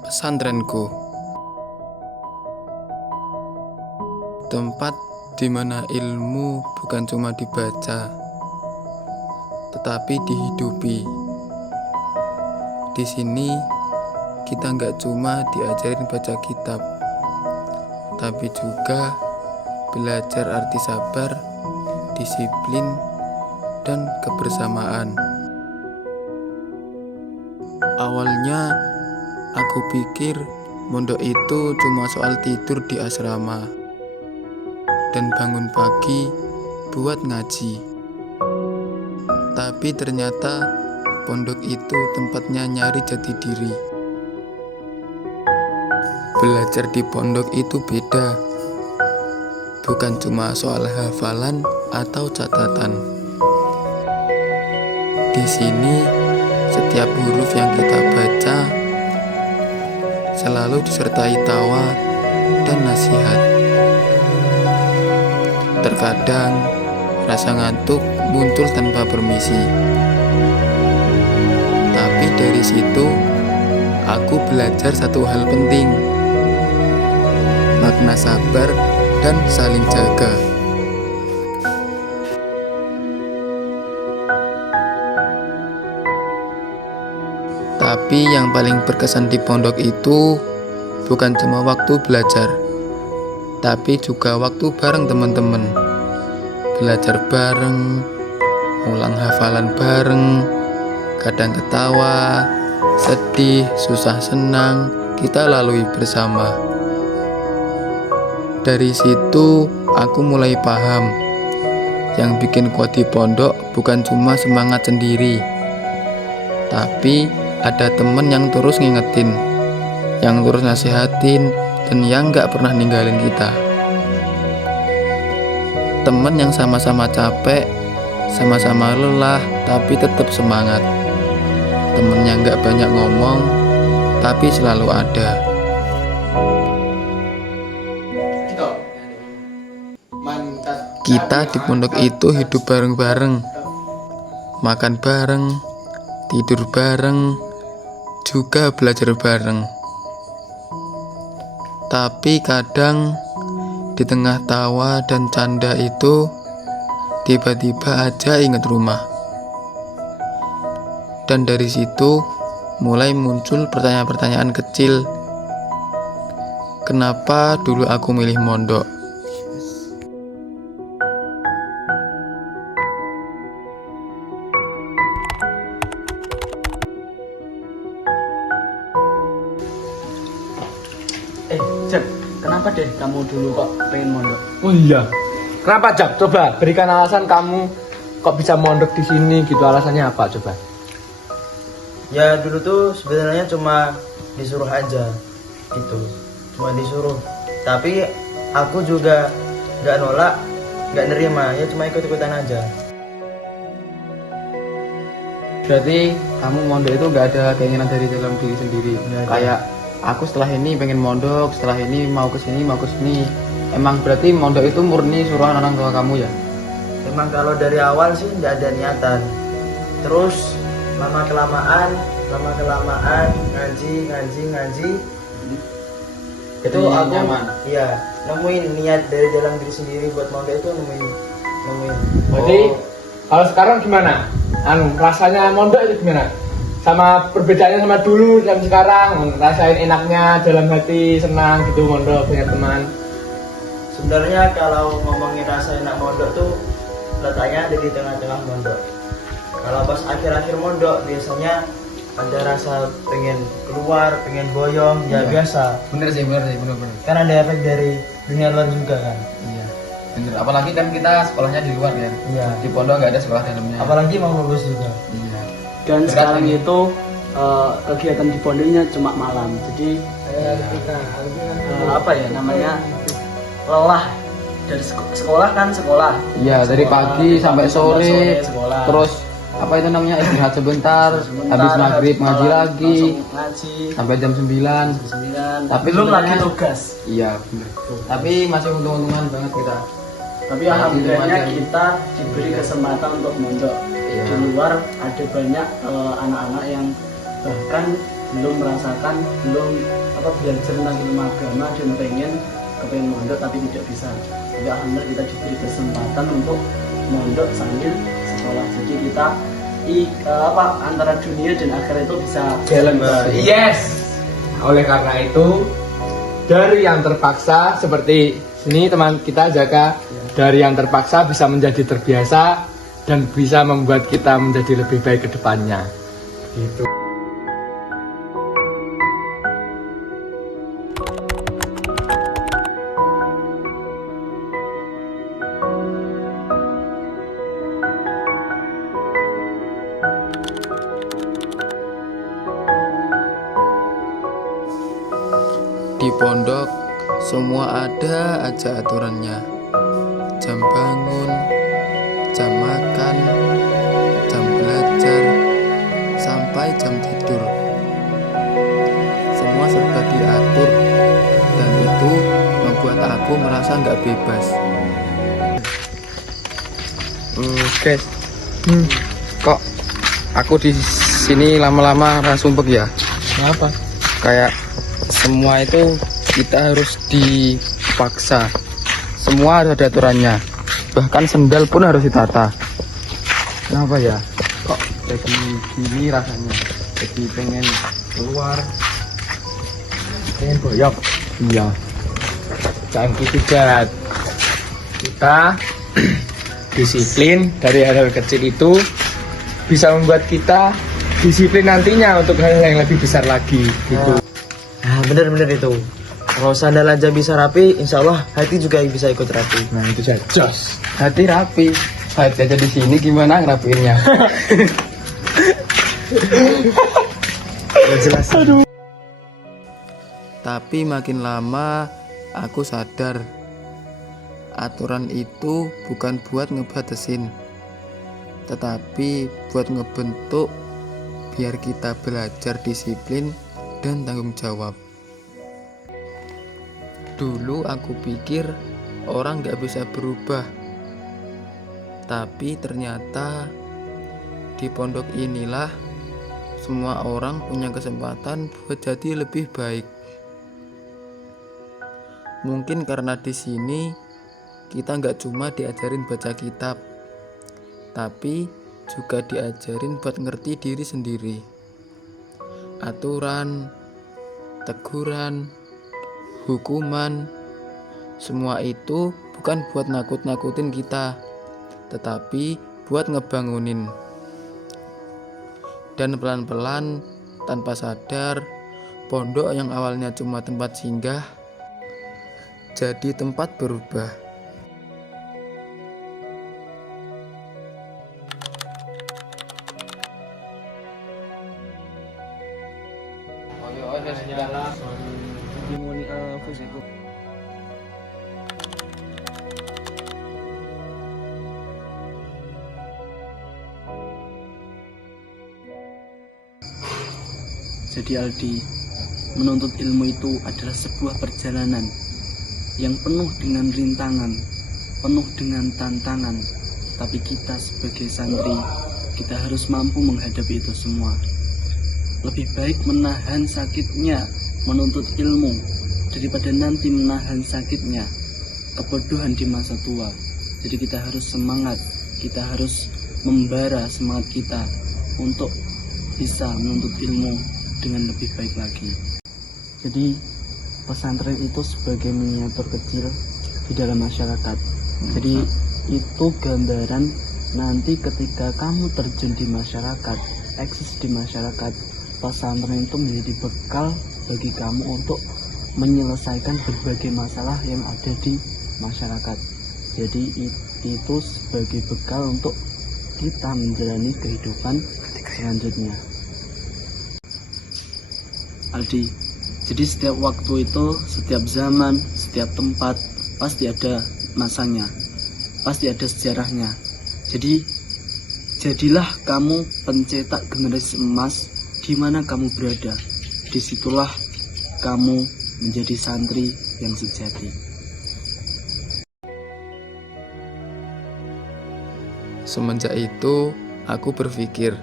pesantrenku, tempat di mana ilmu bukan cuma dibaca, tetapi dihidupi. Di sini kita nggak cuma diajarin baca kitab, tapi juga belajar arti sabar, disiplin, dan kebersamaan. Awalnya aku pikir mondok itu cuma soal tidur di asrama dan bangun pagi buat ngaji. Tapi ternyata pondok itu tempatnya nyari jati diri. Belajar di pondok itu beda, bukan cuma soal hafalan atau catatan. Di sini setiap huruf yang kita baca selalu disertai tawa dan nasihat. Terkadang rasa ngantuk muncul tanpa permisi. Tapi dari situ aku belajar satu hal penting, makna sabar dan saling jaga. Tapi yang paling berkesan di pondok itu bukan cuma waktu belajar, tapi juga waktu bareng teman-teman. Belajar bareng, ulang hafalan bareng, kadang ketawa, sedih, susah, senang, kita lalui bersama. Dari situ aku mulai paham, yang bikin kuat di pondok bukan cuma semangat sendiri, tapi ada temen yang terus ngingetin, yang terus nasihatin, dan yang gak pernah ninggalin kita. Temen yang sama-sama capek, sama-sama lelah, tapi tetap semangat. Temen yang gak banyak ngomong, tapi selalu ada. Kita di pondok itu hidup bareng-bareng, makan bareng, tidur bareng, juga belajar bareng. Tapi kadang di tengah tawa dan canda itu tiba-tiba aja ingat rumah. Dan dari situ mulai muncul pertanyaan-pertanyaan kecil. Kenapa dulu aku milih mondok? Jab, kenapa deh kamu dulu kok pengen mondok? Oh iya, kenapa Jab? Coba berikan alasan kamu kok bisa mondok di sini gitu. Alasannya apa coba? Ya dulu tuh sebenarnya cuma disuruh aja gitu, cuma disuruh. Tapi aku juga nggak nolak, nggak nerima, ya cuma ikut-ikutan aja. Berarti kamu mondok itu gak ada keinginan dari dalam diri sendiri. Kayak aku setelah ini pengen mondok, setelah ini mau kesini, mau kesini. Emang berarti mondok itu murni suruhan orang tua kamu ya? Emang kalau dari awal sih nggak ada niatan. Terus lama kelamaan ngaji. Itu aku nyaman. iya nemuin niat dari dalam diri sendiri buat mondok itu nemuin. Berarti kalau sekarang gimana? Rasanya mondok itu gimana? Sama perbedaannya sama dulu dan sekarang, rasain enaknya dalam hati, senang gitu mondok punya teman. Sebenarnya kalau ngomongin rasa enak mondok tuh letaknya ada di tengah-tengah mondok. Kalau pas akhir-akhir mondok biasanya ada rasa pengen keluar, pengen boyong, ya biasa. Bener. Kan ada efek dari dunia luar juga kan. Iya, bener. Apalagi kan kita sekolahnya di luar ya. Iya. Di pondok nggak ada sekolah dalamnya. Apalagi mau bagus juga. Iya. Dan sekarang itu kegiatan di pondoknya cuma malam. Jadi apa ya namanya, lelah dari sekolah kan sekolah. Iya, dari pagi sampai sore. Sekolah. Terus apa itu namanya, istirahat sebentar, habis maghrib ngaji lagi ngaji sampai jam 9. Tapi belum lagi sebenarnya- tugas. Iya, bener. Tapi masih untung-untungan banget kita. Tapi alhamdulillahnya Itu aja. kita diberi kesempatan untuk mondok. Iya. Di luar ada banyak anak-anak yang bahkan belum merasakan, belum belajar tentang ilmu agama dan kepengen mondok tapi tidak bisa. Tapi alhamdulillah kita diberi kesempatan untuk mondok sambil sekolah. Jadi kita antara dunia dan akhirat itu bisa balance. Yes. Oleh karena itu, dari yang terpaksa seperti sini teman kita Jaka, dari yang terpaksa bisa menjadi terbiasa dan bisa membuat kita menjadi lebih baik ke depannya. Gitu. Di pondok semua ada aja aturannya. Jam bangun, jam makan, jam belajar, sampai jam tidur. Semua serba diatur dan itu membuat aku merasa nggak bebas. Guys, kok aku di sini lama-lama rasa sumpek ya? Kenapa? Kayak semua itu kita harus dipaksa. Semua harus ada aturannya. Bahkan sendal pun harus ditata. Kenapa ya? Kok jadi gini rasanya? Jadi pengen keluar, pengen boyok. Iya. Jangan gitu, Dad. Kita disiplin dari hal-hal kecil itu bisa membuat kita disiplin nantinya untuk hal yang lebih besar lagi gitu. Nah, bener-bener itu. Kalau sandal aja bisa rapi, insya Allah hati juga bisa ikut rapi. Nah itu saja. Jos. Hati rapi, hati aja di sini gimana ngerapiinnya? Jelas. Tapi makin lama aku sadar aturan itu bukan buat ngebatasin, tetapi buat ngebentuk biar kita belajar disiplin dan tanggung jawab. Dulu aku pikir orang gak bisa berubah, tapi ternyata di pondok inilah semua orang punya kesempatan buat jadi lebih baik. Mungkin karena di sini kita nggak cuma diajarin baca kitab, tapi juga diajarin buat ngerti diri sendiri. Aturan, teguran, hukuman, semua itu bukan buat nakut-nakutin kita, tetapi buat ngebangunin. Dan pelan-pelan, tanpa sadar, pondok yang awalnya cuma tempat singgah jadi tempat berubah. Jadi Aldi, menuntut ilmu itu adalah sebuah perjalanan yang penuh dengan rintangan, penuh dengan tantangan. Tapi kita sebagai santri, kita harus mampu menghadapi itu semua. Lebih baik menahan sakitnya menuntut ilmu daripada nanti menahan sakitnya kebodohan di masa tua. Jadi kita harus semangat, kita harus membara semangat kita untuk bisa menuntut ilmu dengan lebih baik lagi. Jadi pesantren itu sebagai miniatur kecil di dalam masyarakat. Jadi itu gambaran nanti ketika kamu terjun di masyarakat, eksis di masyarakat, pesantren itu menjadi bekal bagi kamu untuk menyelesaikan berbagai masalah yang ada di masyarakat. Jadi itu sebagai bekal untuk kita menjalani kehidupan selanjutnya. Aldi, jadi setiap waktu itu, setiap zaman, setiap tempat pasti ada masanya, pasti ada sejarahnya. Jadi jadilah kamu pencetak generasi emas di mana kamu berada. Disitulah kamu menjadi santri yang sejati. Semenjak itu aku berpikir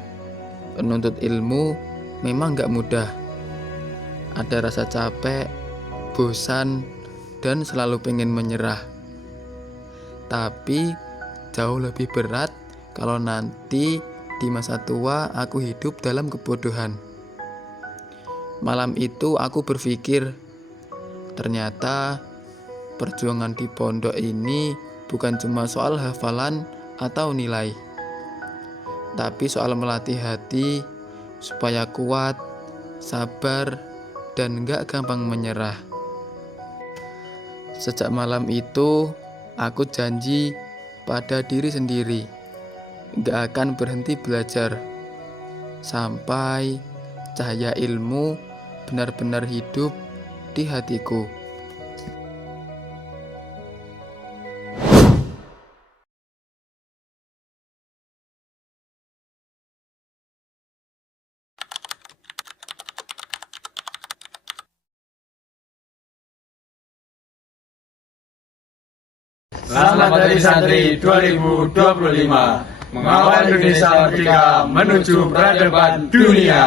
penuntut ilmu memang gak mudah, Ada rasa capek, bosan, dan selalu pengen menyerah. Tapi jauh lebih berat kalau nanti di masa tua aku hidup dalam kebodohan. Malam itu aku berpikir, ternyata perjuangan di pondok ini bukan cuma soal hafalan atau nilai, tapi soal melatih hati supaya kuat, sabar, dan gak gampang menyerah. Sejak malam itu, aku janji pada diri sendiri gak akan berhenti belajar sampai cahaya ilmu benar-benar hidup di hatiku. Selamat Hari Santri 2025, mengawal Indonesia Merdeka menuju peradaban dunia.